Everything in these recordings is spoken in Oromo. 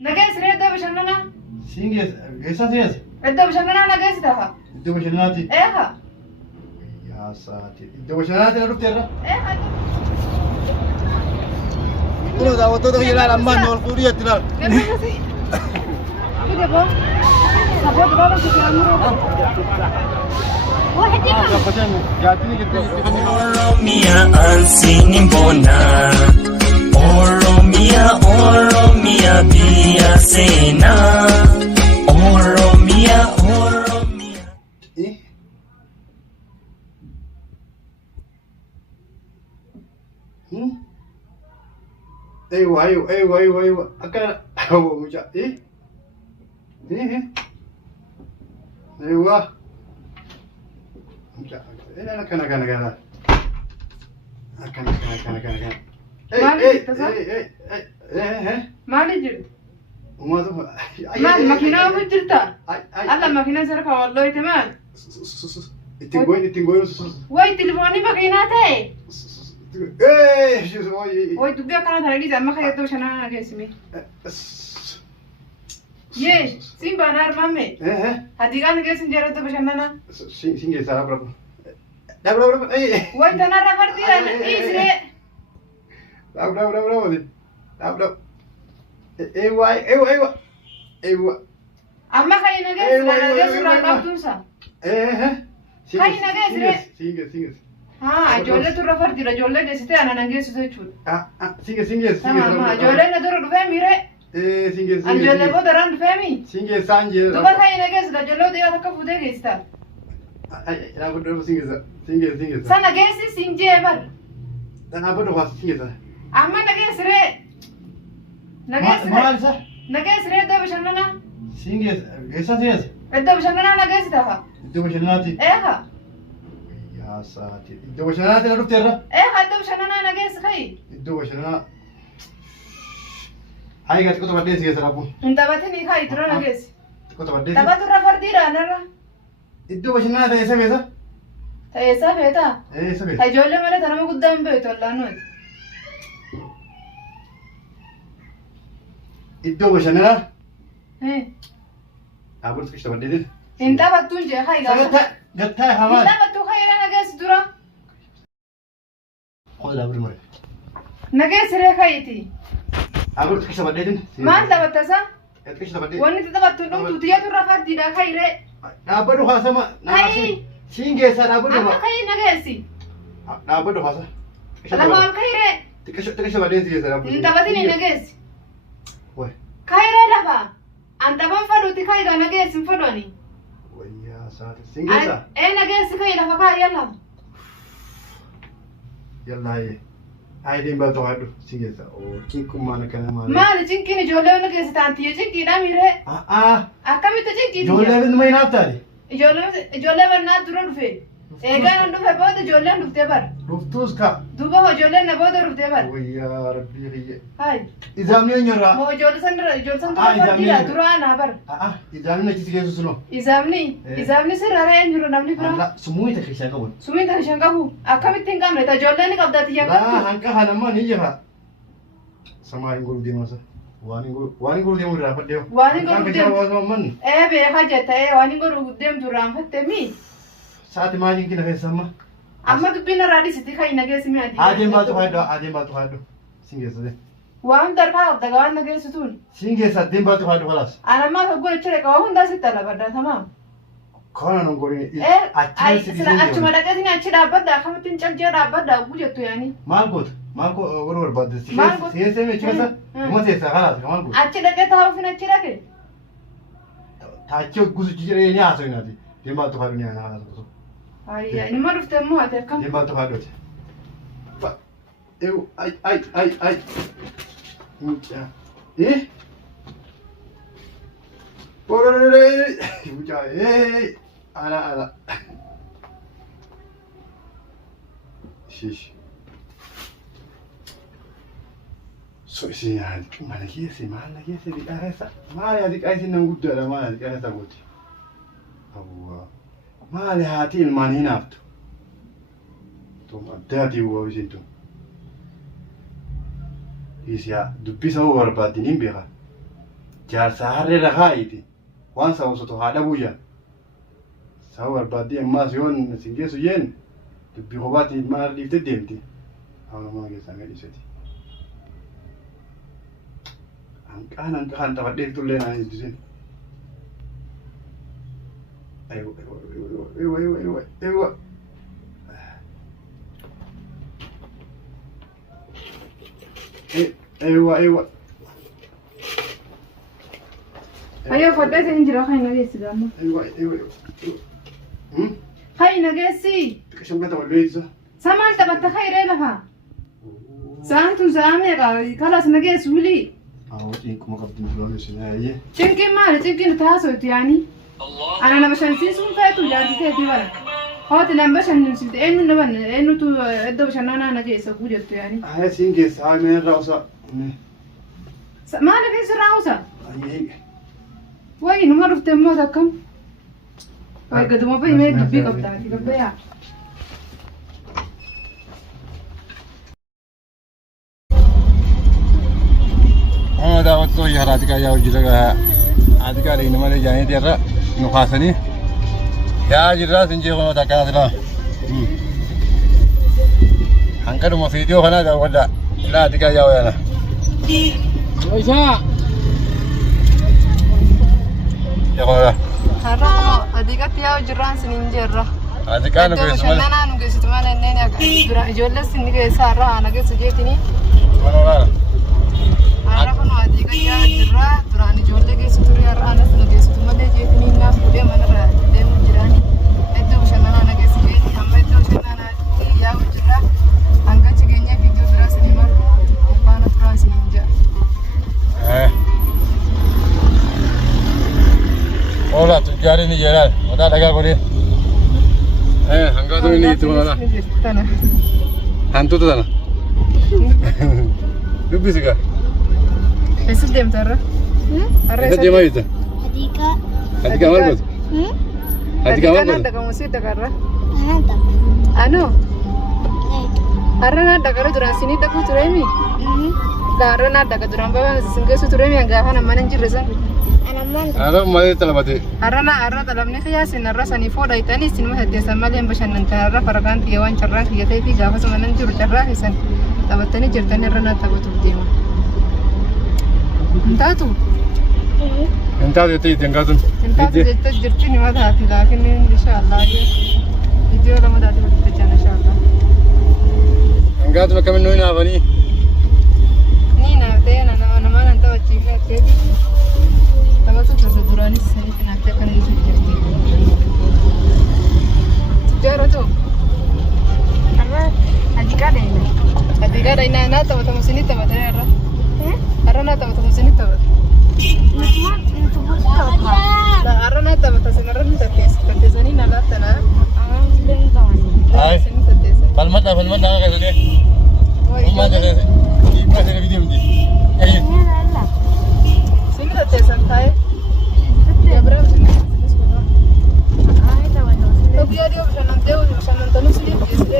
نجس ريدا بشننا سينجز إيش سينجز ريدا بشننا نجس ده إنتوا بشناتي إيه يا ساتر إنتوا بشناتي أنا رحت يلا إيه تلو ده وتو ده يلا لما نور كوريا تلو كده بقى سبوت بابا كده عمره واحد Oromia ansinin bona Oromia biya sena Oromia إيه أيوة أكان هو مجا إيه أيوة مجا أنا كان ما نجد وما تو ما الماكينة وجرتها الله الماكينة سرقة والله تمام التنقوين واي تليفوني ماكيناتي ايه شو سوي واي دبي كانت هنيدي أما خيرت وش أنا جسمي يش سيمبا نار مامي هدي كان جسم جرت وش أنا سينجي سارا برا برا ايه واي تنار رفرتي أنا إيزري برا ايوه أما خينا جسم أنا جسم راقب تونسا ايه خينا جسم سينجي ها جولة ترفرتي رجولة جسته أنا نجس سويتشول سينجي تمام جولة ندور دفع ميرة ايه سينجي الجولة بدران دفعمي سينجي سانجي دوبا خينا جس رجولة ديا تكفو ده جستا انا بدو سينجي سنة جس سينجيبر انا بدو خاص سينجي أما نجس ري ما صح نجس ري ده بشننا سينجي ايش سينجي ده بشننا نجس ده انتوا بشناتي إيه يا ساتر انتوا بشناتي انا رحت يلا إيه ده بشننا نجس خي انتوا بشنا هاي قاعد كنت بدي سيجي سرابو أنت بتني خي ترى نجس كنت بدي تبى ترفرتي رانا انتوا بشناتي ايش بيسا تيسا فيتا ايش بيسا هاي جولة ماله ترى ما قدام بيت ولا نوت انتوا بشنا إيه ابو كنت بدي أنت بتونجي خي قلت هاي حماد أنت بتو خي أنا نجس درا خذ لا برمر نجس ري خيتي ابو كنت بدي ما أنت بتسا كنت بدي وأنت تبى تنوم تطيع ترفرتي ده خي ري ابو خاص ما هاي سينجي سار ابو أما خي نجسي ابو خاص أنا ما خي ري تكش بدي سيجي سرابو أنت بتني نجس وي خي ري لفا أنت بنفرو تخي ده نجس مفروني ويا ساتر سينجي سار إيه نجس خي لفا كار يلا يلا هاي دين بقى توعدوا سيجي سار وكيكم ما أنا كلام ما لجنكي جولة نجس تانتي جنكي ده ميره أكمل تجنكي جولة بنت ما ينام تاري جولة برنا درو رفي إيجا ندو في بود جولة ندو بر رفتوس كا دوبا هو جولة نبود رفو بر ويا ربي هي هاي إذا مني نجرا هو جولة سن فرقيلا درو أنا بر إذا مني كيس كيس سلو إزامني سر رأي نجرو نمني برا لا سموي تكشى كون سوين تهشان كابو أكمل تنكم لتا جولة نكبدا تيجان لا هنكا هنما نيجها سما يقول دي مسا واني يقول دي مرة فديو واني يقول دي من إيه بحاجة إيه واني يقول قدام درام فتمي ساعة ما يمكن هذا سما أما تبين رادي ستي خاي نجس مي أدي عادي ما تهادو سينجي سده وام دركا دعوان نجس تون سينجي سده ما تهادو خلاص أنا ما أقول ترى كواهن داس تلا بردا تمام كون نقولين إيه أي سلا أشوف مرة كذي نأشي دابد دا خم تنشل جا دابد دا أقول جتو يعني مالكو ورور بعد مالكو. سياسة ميشيسا ما سياسة خلاص مالكو أشي دا كده هاو فين أشي دا كده تاچو غوسو جيري ني اسو نادي ديما تو خالو ني انا خلاص أي يعني ما رفت مو أتفهم ديما تو خالو ايو اي مجا ايه وروري مجا ايه انا شيش سويسي هذيك ما لقيتي ديك أهسا ما هذيك أيسي نقول ده ما هذيك أهسا قلت أو ما لهاتي الماني نافتو توم أداتي هو ويسنتو إيشيا دبي سو وربادين بيها jaarsa harree rakaa'iiti waan sababu soto haadha buyya sababa barbaadde ammaas yoon isin geessu jeen dubbii kophaatti maal dhiiftee deemti haa namaa keessaa mee dhiiseti hanqaan taphadhee tullee naan hiddisin ewa ewa Ayo fodde sin jira khay nageessi gamma. Khay nageessi. Kashan bata walbeeysa. Samaan taphatta khayree lafa. Saantu saamee kalas nageessi wili. Awwatiin kuma qabdi mulaan isinaaye. Cinqin maali cinqin taasoti yaani. Ana nama shansiisuun feetu jaallatee bara. Hooti lamba shansiisuun eenyu naban eenyutu iddoo bashannanaa nageessa guudattu yaani. Aya siin geessa haa meen raawusa. Maaliif isa raawusa? Ayyee. Wai numa rufte mo takam. Wai gaduma pai me dubbi qabda ti gabbaya. daawwattoota to'ii haraati yaa hojjeta ati kaa dhigni malee jaaniiti irra nu kaasanii yaa jirraa sin jeeqonoo takkaa silaa hanqaduma fiidiyoo kanaa daawwadhaa ilaa ati kaa yaa wayana. Jeeqonodha. Har'a adiqatti yaa jirraan sinin jirra. Ati kaa nu geessu malee. Bashannanaa nu geessitu malee inni dura ijoollee sin geessa har'a ana geessu jeetini. Manoolaadha. Har'a kun adiqatti yaa jirra duraan ijoollee geessu ture har'a anas nu geessitu malee jeetini naaf fuudhee manarra deemu jiraani. Iddoo bashannanaa na geessu jeeti amma iddoo bashannanaatti yaa jirra hanga chigeenyaa biyyoo biraa sinin malu faana turaa sinin jira. Hola, tu jari ni jalan. Oda daga kau ni. Hangga tu ni tu mana? Tanah. Hantu tu tanah. Lebih sih kah? Esus dem tarra. Kita dia mana itu? Adika. Adika mana tu? Adika mana tu? Ada kamu sih dagarra. Ada. Anu. Arana dagarra durang sini dagu turemi. Darana daga durang bawa singga su turemi yang gak hana mana jirresan. Alaman. Ada mana terlambat? Arana dalamnya kaya sinarra sani foda itani sinma hadiah sama liam bashanan tarra farakan tiawan cerrah tiga tapi gak pas mana juru cerrah isan. Tabatani jertani arana tabatul timu. Entah tu. Entah tu itu yang kau tu. Entah tu jertani mana hati lah, kini insyaallah ya. Video lama dah tu kita insyaallah. Enggak tu macam mana apa ni? Ni nanti nama nanti wajib nanti. Tahu tu prosedurnya sini nanti akan diceritakan. Jauh tu. Apa? Adika dah ini. Adika dah ini. Nana tahu sini tahu tak ada. Arana tahu sini tahu. Itu bukan. Dah Arana tahu sini Arana tahu sini nala tanah. Hai. Sini tahu. Falmat dah kat sini. Rumah jadi. Ibu sini video ni. Eh. Sini tahu santai. Ya berapa sini? Tapi dia bisa nonton sini biasa.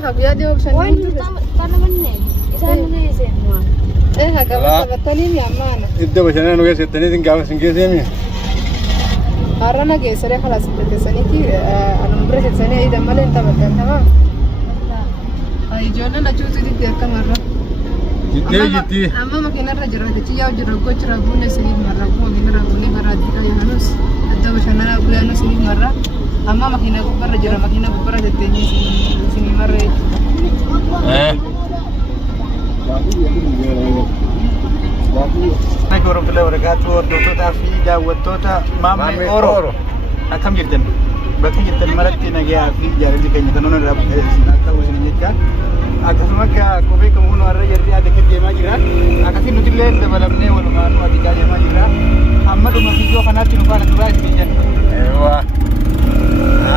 Habis dia bisa nonton. Agak betul ni aman. Itu macam mana nugas itu ni tinggal singgah sini. Arana geser kalau seperti sini ki, alam beres sini ada malah entah betul sama. Ijolan nak cuci di tiap kamar. Jadi. Amma makin ada jerah kecil jauh jerah kau cerah bune sini marah bune marah bune marah di kaya hanus. Ada macam mana aku hanus sini marah. Amma makin aku marah jerah makin aku marah jadinya sini marah. Assalamualaikum warahmatullahi wabarakatuh. Hordoftoota fi daawwattoota Maamee Oro. Akkam jirtan? Bakka jirtan maratti nagaa fi jaalalli keenya kan onarraa akka isin jecha. Akkasuma akka kophee kamuu har'a jarri adeemaa deemaa jira. Akkasiin nuti illee dabalamnee walumaan adeemaa deemaa jira. Amma dhuma fiigyoo kanaatti nu faana turaa isin jenna. Ewa.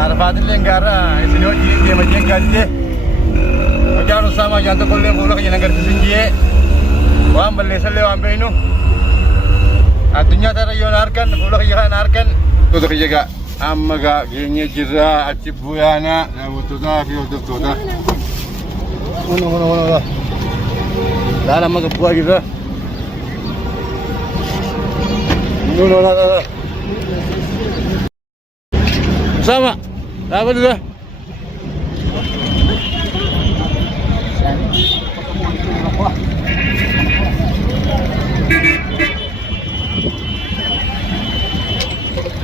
Arfaadillee gaara isin hojii deema jeen gaadite. Hojaan usaama jaanta kollee fuula keenya agarsiisin jee. Waan balleessallee waan beeknu. Addunyaa tara yoon harkan fuula kiyya kan harkan. Tuuta kiyya gaa amma gaa keenya jirraa achi bu'aanaa daawwattootaa fi hordoftoota. Mana. لا لا ما قبوا كذا لا لا لا سامع لا بد ده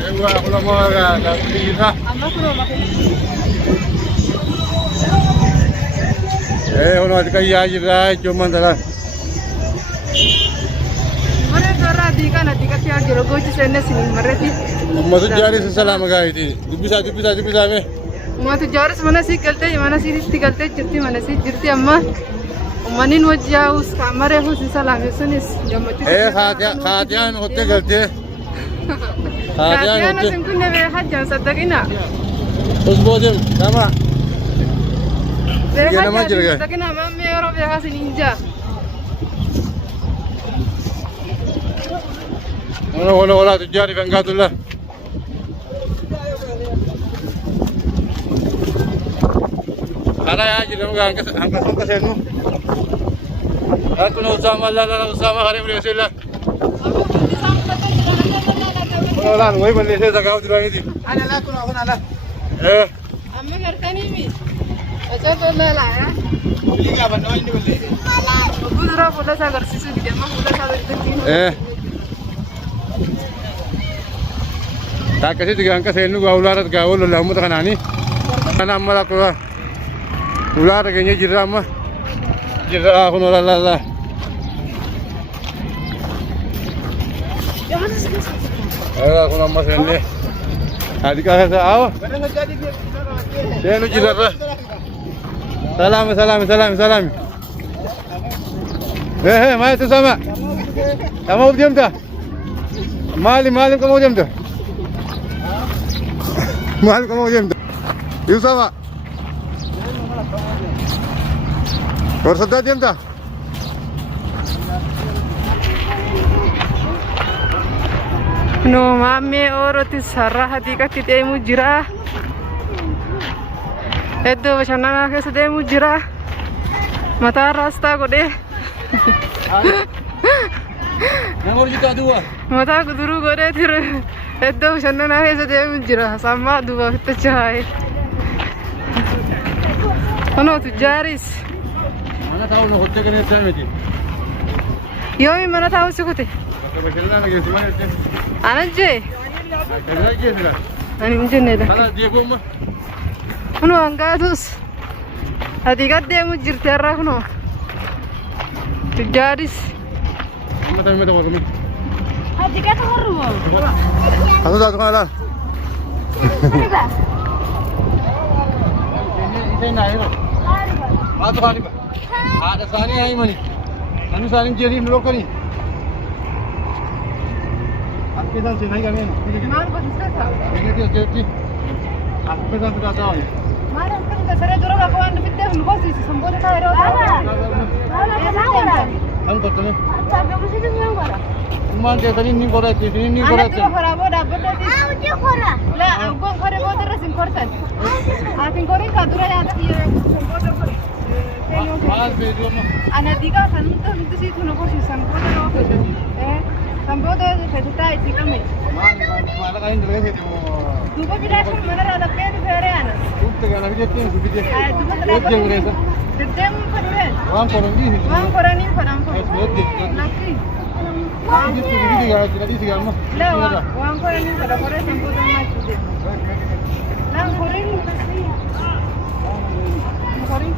ايوه اقول ما لا كذا ايه هو هذا كي يجي راي cuma dalah Mereka radi kan nanti kasih aja logo itu sana sini mereka. maksud jari sesalam guys itu bisa me Mau tuh jaris mana sih kalte certi mana sih certi amma manin wajah us kamar ya us salam itu nih jamati. khatian hote galte khatian nasi kunne be hajjan sadaqina us bodem sama be nama hajjan jirga. sadaqina mamma ya rabbi hasin inja ولا تجاري فانقات الله أنا يا أجل لو أنك سمك سينو أكون أسامة لا أسامة خريب ليس الله ولا وين من ليس زكاة دلوقتي Ana la kuna kuna la. إيه amma ngertani mi aja bola lah ya Beli ka ban ini beli. gudra bola sagar sisu di amma bola sagar itu إيه tak kasih tiga angka saya nunggu ular atau gaul lalu kamu tekan ani karena amal aku lah ular kayaknya jirah mah jirah aku nolak lah aku nama saya ni adik kakak saya awak Barang jadi dia. saya nu jirah lah salam mana tu sama kamu diam dah malim kamu diam dah mal kamu diam dah you sama kau sudah diam dah no mamme oroti sarra hadika kitemu jira eddo bashannana keessa deemu jira mataa raastaa godhe Nomor juta dua. mataa guduruu godhee ture eddo bashannana keessa deemu jira sammaa duuba fixachaa'e kunoo tujjaaris Mana tahu nak hotel kan itu macam. yoomi mana taa'u si kute Maka berjalan lagi di mana itu? anan jee Kerja lagi sudah. ani hin jenneedha Kalau dia gua mah. kunoo hangaatus hadika deemu jirti har'aa kunoo tujjaaris Mata kami. Hadika tuh harum. Aku dah tengah lah. Ini naik loh. Matu kali bah. Ada sani hai mani. Anu sani jadi nolak kali. Aku dah jenai kami no. maal godhisaasa Ini dia jadi. Aku dah sudah tahu. maal akkana dasaree dura lafa waan dhufitteef nu barsiisi sanboota kaa yeroo Anu tertanya. Tapi aku sih tuh yang mana? Cuma dia tadi ni korat, ni ana korat. dura karaa booda abbaddaati Ah, udah kora. la abgoon kore booda irra sin kortan atin korin kaa dura yaada sanboota kore Mahal betul mah. ana diigaa san hundi siitu na gorsiisu sanboota nama fayyadu sanboota fayyadataa itti qabne Mahal kain dulu sih tu. duuba biraa kun manarraa dhabbeen feeree ana Untuk yang lagi jadi tu dia. duuba Oke mereka. deddeemuun fadureen Orang koran ni. waan koraniin fadhan Oke. lakki Ini tu dia jadi segala mah. la waan koraniin fadha koree sanboota naachuute lan korin korin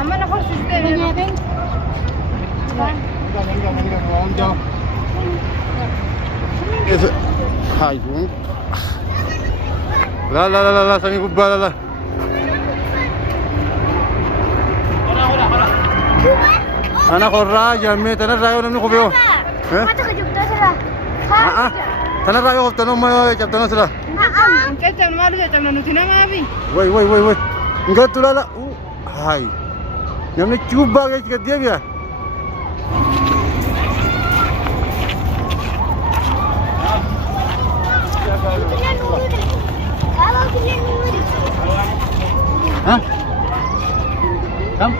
amma na horsiistee Orang jauh. Hai bung. La sani kubba la. Anak korra jamme tanah rayo namni kubyo. Mata ke jubta sila. Tanah rayo kubta no mayo cap tanah sila. Kecam malu kecam nuti nama abi. Woi. Enggak tu la. Hai. Namni kubba ke dia dia. Kalau punya nuri. Hah? Kam?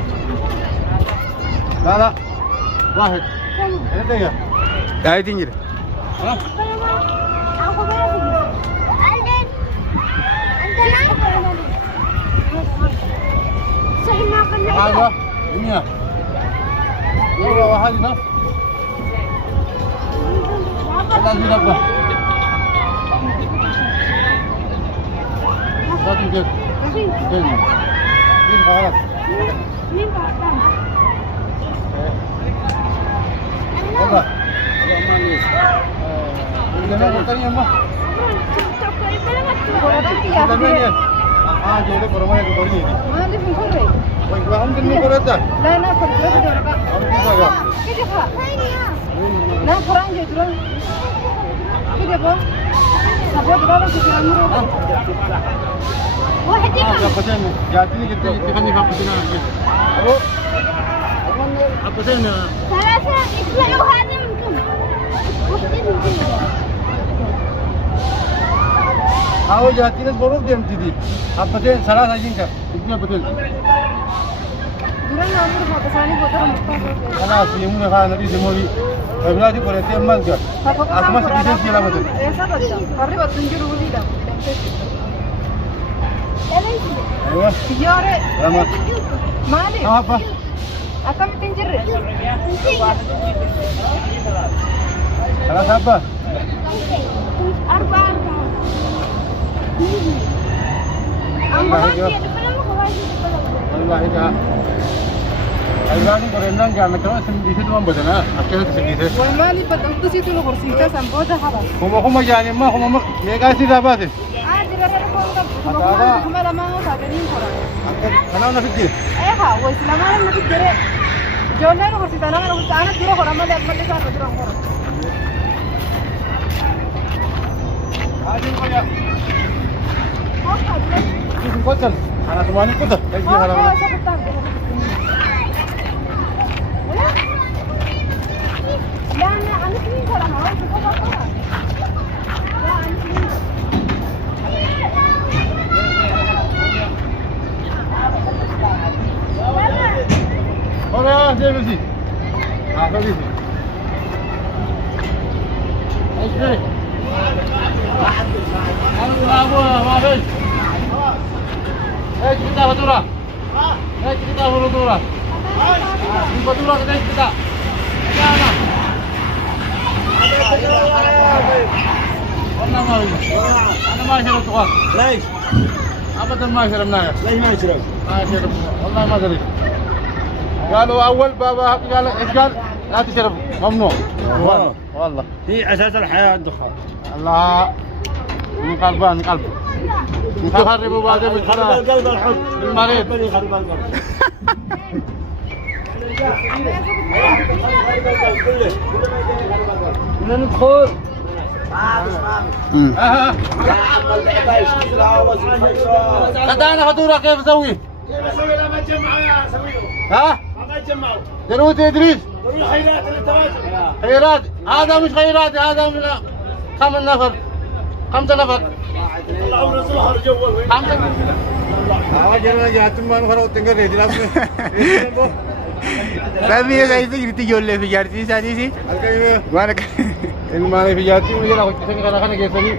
La واحد Kamu. هذا Dai tinggi. ها Aku bayar sini. Alden. Alden. Saya makan هذا 100 يلا واحد هنا لازم نبه لازم كده كده دي خلاص Ini makan. يلا اللي الثانية ما ثمانية جيلة برمانة كورني ما عندي في الفرق وهم كنا كورتا لا لا فرق لا فرق هم كذا كده فا لا فرق جدرا كده بو سبب بابا كده عمره واحد يا فتين جاتني كنت تخني فاقتنا أبو أبوتين ثلاثة اسمعوا هذا منكم. أو جاتني بروف ديم تدي أبوتين ثلاثة جينكا إثنين أبوتين durang amur ma basani botar mustafa خلاص يمون خان نبي زموري أبنائي كورتي أمانجا أسمع سبيسين سيلا بتل ऐसा बच्चा अरे बच्चों की रूली दा أيوة यार رما मालिक apa akan tinjir خلاص apa أربعة. أما الله ما يجزاك. في depan aku lagi depan. والله إذا أيوة كورنا كان كمان سبيسين توم بدنا أكيد سبيسين والمالي بدل تسيتو لو خرسيتا سامبودا حبا هم جاني ما هم ميجا سيدا باتي عادي رأي كونغا كما لما هو سادنين خرا أنا نفكر eh ha وإسلام أنا نبي كره جونا لو خرسيتا أنا لو أنا ترى خرا ما لك ملك أنا ترى خرا هذه ويا كيف قتل أنا كمان قتل أجي هلا لا أنا سنين ترى ما هو بكرة لا أنا سنين. ولا زي بسي خليسي ايش في انا ابوها ما فيش ايش kita fatura ايش kita fatura di fatura kita ايش kita انا ما شربت خالص ليش؟ ابدا ما شربناها ليش ما يشرب؟ ما شرب والله ما ادري قالوا اول بابا قال ايش قال لا تشرب ممنوع والله هي أساس الحياة الدخان. الله من قلبه من قلبه مخربوا بعد من خرب القلب الحب. المريض خرب القلب. ندخل خدانا فاتورة كيف اسوي؟ اسوي لما تجمعوا اسوي ها؟ ما يتجمعوا. دروت ادريس ضروري خيرات للتواجد. خيرات هذا مش خيرات هذا من 5 نفر 5 نفر طلعوا نزلوا جوا. 5 جنا جاتم ما نخرج تنقل رجلا Tapi ya guys, itu jolle fijar sih tadi sih. Mana kan? ini mana fijati मुझे ना कुछ नहीं खाना कैसे नहीं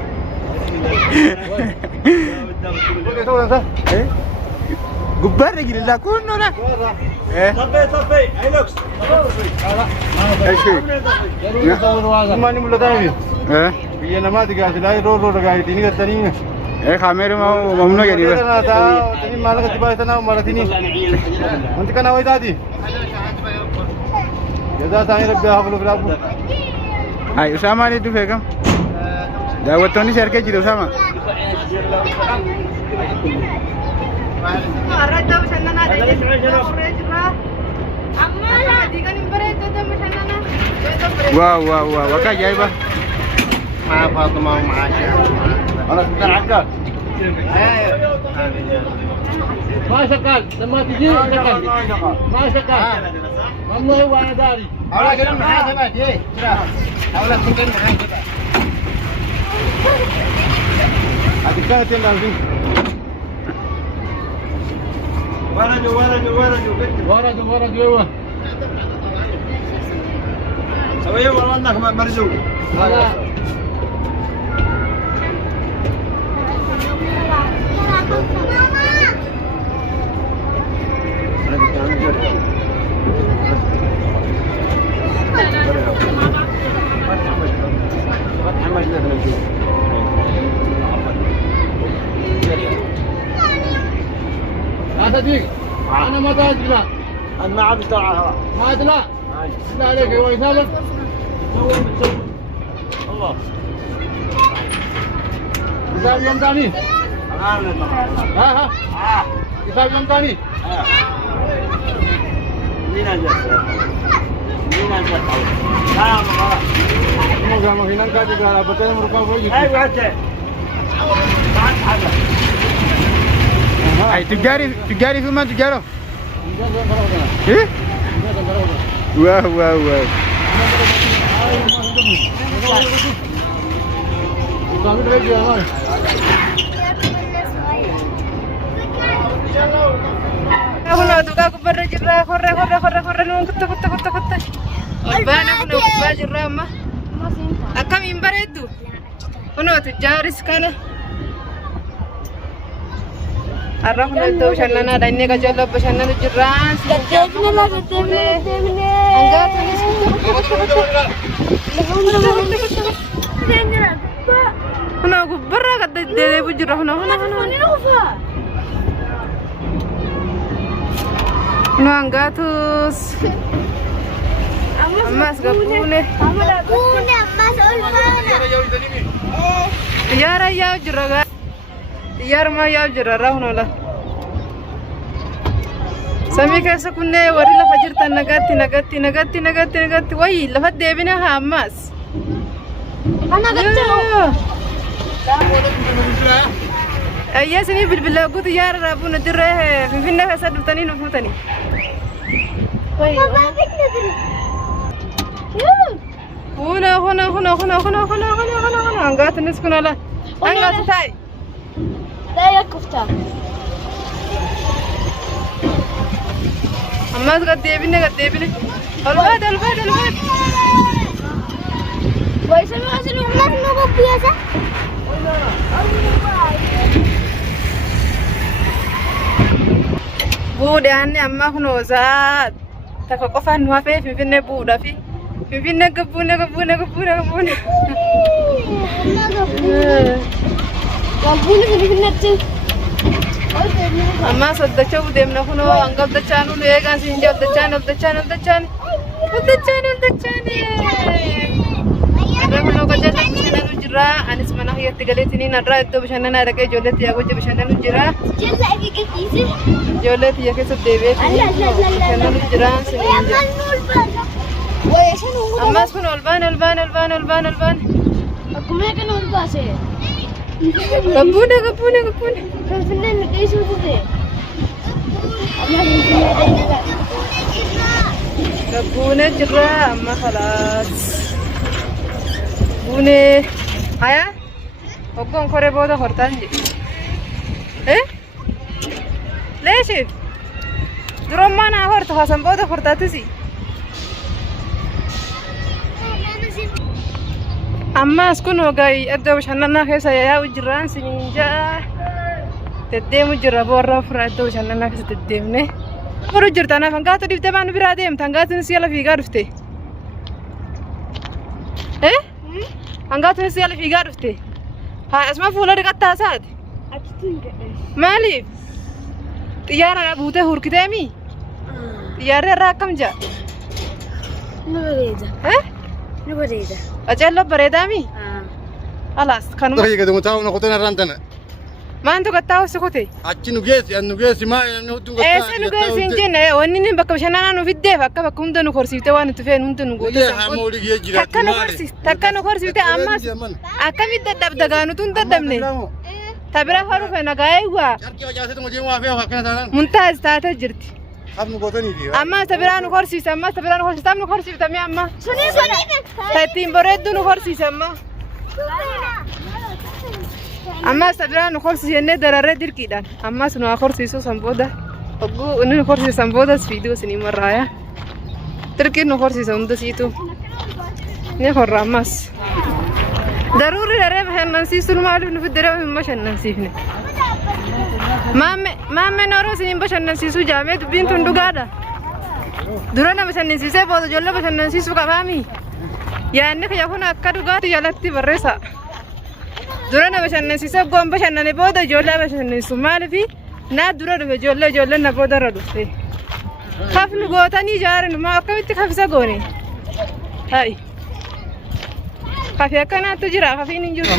कैसे हो रहा Eh? Gubar lagi dah kuno lah. Eh? Tapi, Alex. ये तो वो मानी मुल्ला है Eh? ये नमाज का सिलाई रो रो लगाई थी नहीं करता नहीं है Eh kamera mau mamnu jadi ये bah. ना था तनी माल का तिबा इतना मारा थी नहीं उनके का ना वही दादी जदा साईं रब्बे हाफल बिलाबू Ay, Usama ni tu fekam. Dah waktu ni serke jadi Usama. marah jauh sana nada ini cerah amma lah di kan imbere itu tuh sana nada Wah, wakak jaya bah. ما فاطمة ومعاشر أنا سكر عقال ما شكال لما تجي شكال ما شكال ممنوع وأنا داري Awak kena muhasabah je. Cerah. Awak kena muhasabah. أديك كم تين دارين Waraju. ورا جو ورا جو انك مرزوق هذا ديك انا ما ادري انا ما عاد طلع ما ادري لا عليك هو يثابت الله يثاب يوم ثاني ها يثاب يوم ثاني مين اجل لا ما ما هنا قاعد يقرا بتاعي مركب فوق اي وقت بعد حاجه اي تجاري في ما تجاره ايه واه واه واه هنا دوكا كبر جرا خر نون كت البانا هنا كبر جرا ما أكم ينبردو هنا تجارس كنا أروحنا تو شننا دايني كجلو بشننا جران تبني لا تبني أنجات هنا كبر قد دي بجرا هنا هنا أنجاتوس أماس قبونه يارا يا جرا يار ما يا جرا راهنا لا سامي كيسا كنا وري لفجر نغاتي وي لفت ديبنا هماس أنا قلت أيها سني بالبلا قلت يار رابونا دره فينا فساد تاني نفوتني وي هنا أنغات نسكن لا أنغات تاي لا يكفتا أما قد ديبنا الواد ويسمى أصله ما نقول بيازا بوداني أما خنوزات تكوكفان وافي في فينا بودا في فينا قبونا أما صدقوا دمنا خنو أنقل دچانو ليغان سينجا دچان أنا خنو كجا بشنانو جرا أنس منا هي تقلتني نرا إتو بشنانا ركي جولتي أقول بشنانو جرا جل أبي كتير جولتي يا كسب ديبي بشنانو جرا سينجا أما سكون البان أكو ما كانوا الباسة كبونا كان فنان ليش وتدي كبونا جرا أما خلاص بوني هيا وقوم كوري بودا خرطانجي إيه ليش دروم ما أنا خرط خاصم بودا خرطاتسي أما أسكن وجاي أدو بشننا خيسا يا وجران سنجا تديم جرا بورا فرادو بشننا خيسا تديمني برو جرتنا فنقاتو دي تبان براديم تنقاتو نسيلا في قارفتي إيه فنقاتو نسيلا في قارفتي ها اسمع فولا رقتا ساد مالي تيارا بوته هور كدامي تيارا راكم جا نبريدة إيه نبريدة أجل بريدامي خلاص كانوا طيب كده متاو نقطنا رانتنا ما أنتوا قطعوا سكوتي أكيد نجيس ما نقطن قطع إيه سنوجا سنجنا وانني بكم شنانا نفيد فكا بكم دنو كرسي توان تفين انت نقول ليه حمولي يجري تكانو كرسي أما أكمل تدب دعانو تون تدبني تبرا فارو فينا غايوا منتاز تاتا جرتي أما تبرانو كرسي سما تبرانو كرسي تامنو كرسي تامي أما تاتين بريدو نو كرسي سما أما تبرانو كرسي ينّي درارة دير كيدان أما سنوا كرسي سو سامبودا أقول إنه كرسي سامبودا سفيدو سني مرايا تركي نو كرسي سامبودا سيتو Ni horra mas. Daruri daree bashannansiisuun maaliif nufi daree hin bashannansiifne? Maamme nooroo isin hin bashannansiisuu jaamee dubbiin tun dhugaadha. Dura na bashannansiisee booda ijoollee bashannansiisuu qabaami. Yaadni kiyya kun akka dhugaatti jalatti barreessa. Dura na bashannansiisee goon bashannane booda ijoollee bashannansiisu maaliifi naa dura dhufe ijoollee na booda irra dhufte. Kafnu gootanii ijaaran maa akkamitti kafisa goone? Hai. Kafi akkanaatu jira kafiin hin jiru.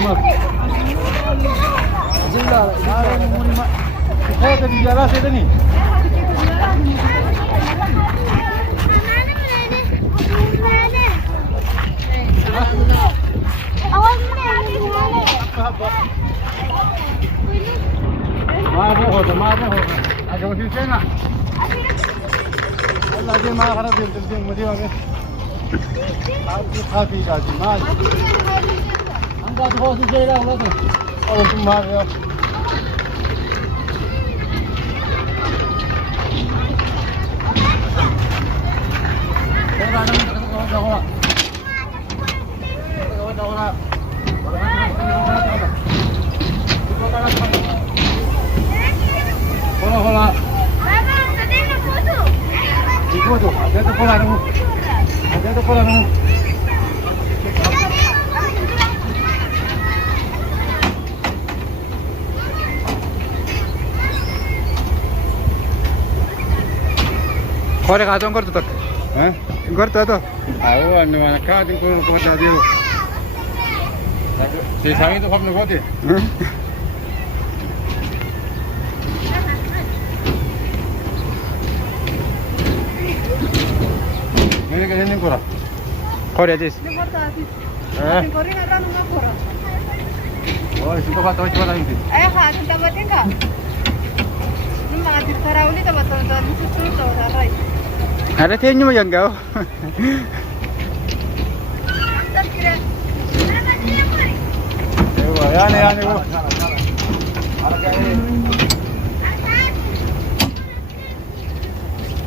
Kore kaatun kortu tak? Kortu atau? Awo anu mana kaatun kortu dia. Si sangi tu kau nak buat dia? Ini kan ini korang. Kore aja. Ni korta atis. Kori na ranu na kora. Oh, suka patah macam mana ini? Haatun tabatin ka? Nung mga titarauli tabaton susunod to saray. Ada tienyu mah yang kau. Yani bu.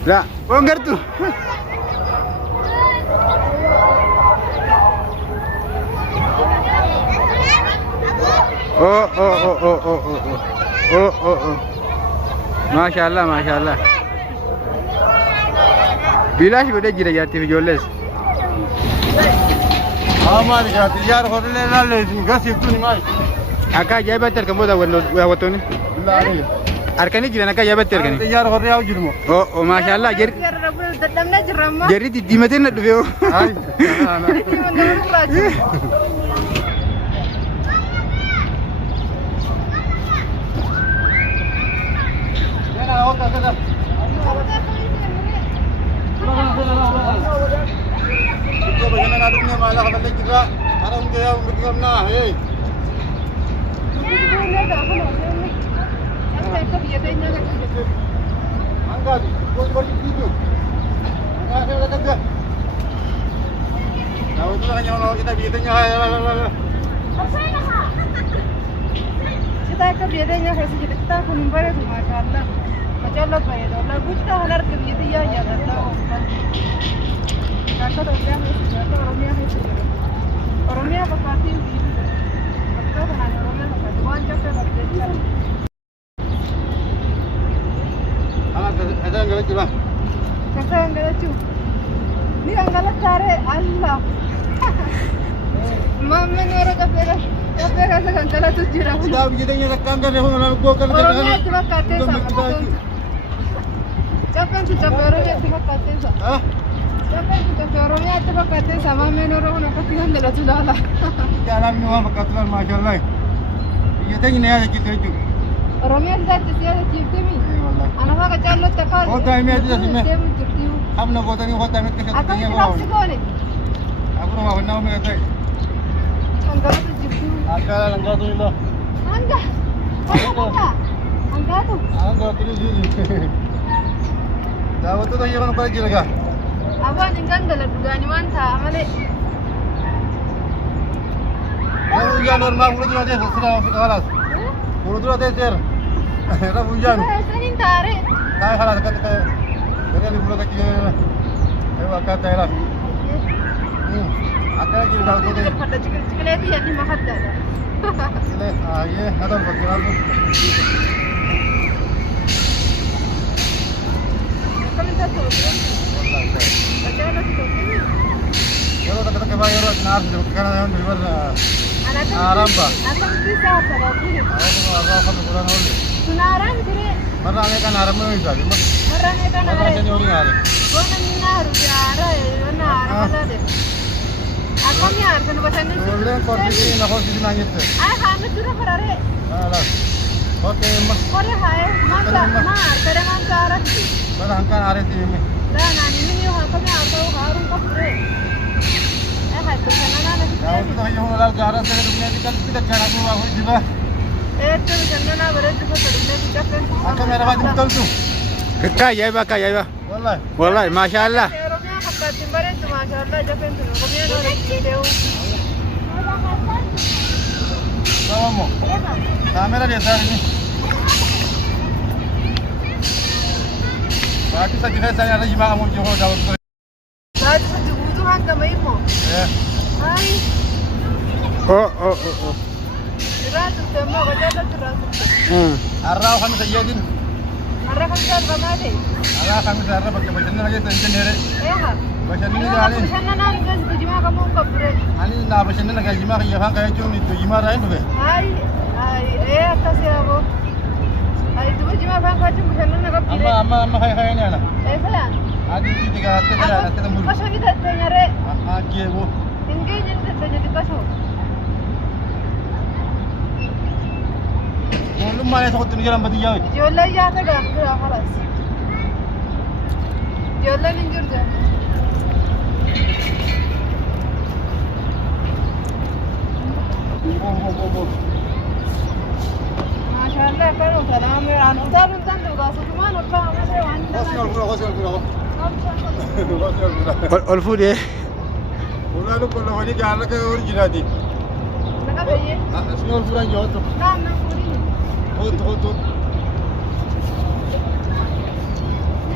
Lah, bongkar tu. Oh. Masya Allah. Bilash beda jira jati vijolles. Amal jati yar hotel lalle gasif tu ni mai. Aka jabat ter kamu dah waktu ni. Lari. Arkani jira naka jabat ter kani. Yar hotel au jirmo. Oh, masya Allah. Dadamna jirama. Jadi di mati nak dulu. Ai. Ito ba yan na natin niya maala ka balik kita. Para hindi kaya umigam na. Hey. Angkat. Buat video. Angkat saya kata dia. Nah, itu lah yang kita videonya. Kita ke biadanya kasi kita kumbara tu masyaallah. Masyaallah bayar Allah. Buta halar ke biadanya ya Allah. Kata orang yang Oromia bakati itu. Kata orang bakati wajah ke bakati. Ada yang galat juga. Kata yang galat tu. Ni yang galat cari Allah. Mama ni orang kapera sekarang galat tu jirah. Sudah videonya rekam kan yang nak gua kan. Oromia tu bakati sama. Jangan tu Oromia tu bakati sama. Hah? Jangan tu Oromia tu bakati sama. Menurut orang katihan galat tu dah lah. Jalan ni orang berkatuan masyaallah. Iya tanya ni ada kita itu. Oromia dah tersiar cipta mi. Anak aku calon tekar. Kota ini aja sini. Dia menjadi. Kamu nak kota ni kita Aku tanya ini bawa. nak sekolah. Aku nak bawa nama mereka. Angkat tu cipta. Angkat langgar tu ini. Angkat. Angkat tu. Angkat tu ini. Dah betul tak yang nak pergi lagi? Abang jangan galat juga ni mantap. Amale. Hujan normal mulut tu aja sudah kalas. Mulut tu aja ter. Era hujan. Saya ni tarik. Dah kalas kata. Jadi mulut kecil. Ayo angkat lah. Akkana jiru daawwattoota. Fadha ciqileetii yanni makaddaadha. Ciqilee ayyee na tolfatte laatu. Akkamitti akka hojjetu? Bajjaanatti tokko. Yeroo takka takka fa'aa yeroo na aarsu jiru kana hundi warra aaramba. Akkamitti isaa sababuun? Awwaatuma arraa kan godhan oolle. Sun aaraan ture. Marra meeqaan aaramee yoo isaati immoo. Marra meeqaan Marra aaree? shanii olii aare. Bona inni aaru jaara yoona aara malee. Akkami aarsan bashannansiisu? Ijoolleen qortisi na qortisi naan jette. Haami dura fararee. Laala. Kottee immoo. Kore haayee maanta maa aartare maanta aaratti. Bara hanqaan aareetti himi. Daanaan inni yoo akkami aarta'u haaruun qabdure. Haa bashannanaa na Daawwattoota fitee. fayyadamuun laal gaaraa ta'e dhumee qalbii dachaa nama waa hojii jira. Eeddoo bashannanaa bareedu gosa dhumee bicaffee. Akka meera baatti mutoltu. Akka ajaa'iba. Wallahi. Wallahi maashaallah. Oromiyaa fakkaattiin bareeddu maashaallah jafeen tunu Oromiyaan walitti dee'u. Sabamoo. Kaamera deessaa inni. Baati sadii keessaa yaada jimaa qabuun jiru daawwattoota. Baati sadi guutuu hangama immoo. Hayi Oh. irraa turte immoo bajaajatti irraa turte. Har'aa kan sayyaadin. Har'a kan jaalbamaa ta'e. Har'aa kan har'a bakka bashannana keessa hin jenneere. Eeha. Bashannani gaariin. Bashannanaan keessatti jimaa qabuun qabdure. Ani naa bashannana gaa jimaa kiyya afaan kaa jechuun iddoo jimaa irraa hin dhufe. Hayi akkasii aboo. Hayi duba jimaa afaan kaachuun bashannana qabdire. Amma fayyani ana. Eefalaan. Adii itti gaa akka garaa akka tambulu. Bashani tatteenyaree. Jeeboo. Hin geenye ni tatteenya xiqqasoo. Ijoollummaa isa kottu ni jiran badiyyaa wajji. Ijoolleen yaasa gaaffiraa halas. Ijoolleen hin jirtu. Maashaallah akkana utaalama miraan utaaluun tan dhugaasutumaan ol kaa'amatee waan hin Kosii ol fura, kosii ol fura. danda'an. Kosii ol fura. Ol fuudhee. Ulaa lukkoon lafanii gaara akka oriijinaati. Naqa fayyee. Asii ol furan jiru. Kaan na fuudhii. Hotu.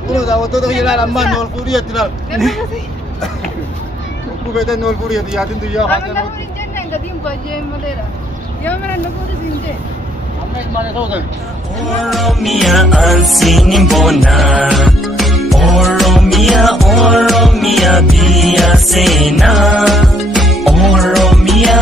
Kun daawwattoota kiyya laala ammaan ol fuudhii jetti laala. Gabbarasi. Okkuu feetan ol fuudhii jetti yaadin tuyyaa Amma haasana. na fuudhin jennaan gatiin baay'ee maleedha. Yoo mira na fuudhis hin jee. Amma ilmaan isa hotan. Oromiyaan sinimbona. Oromia biyya seenaa. Oromia.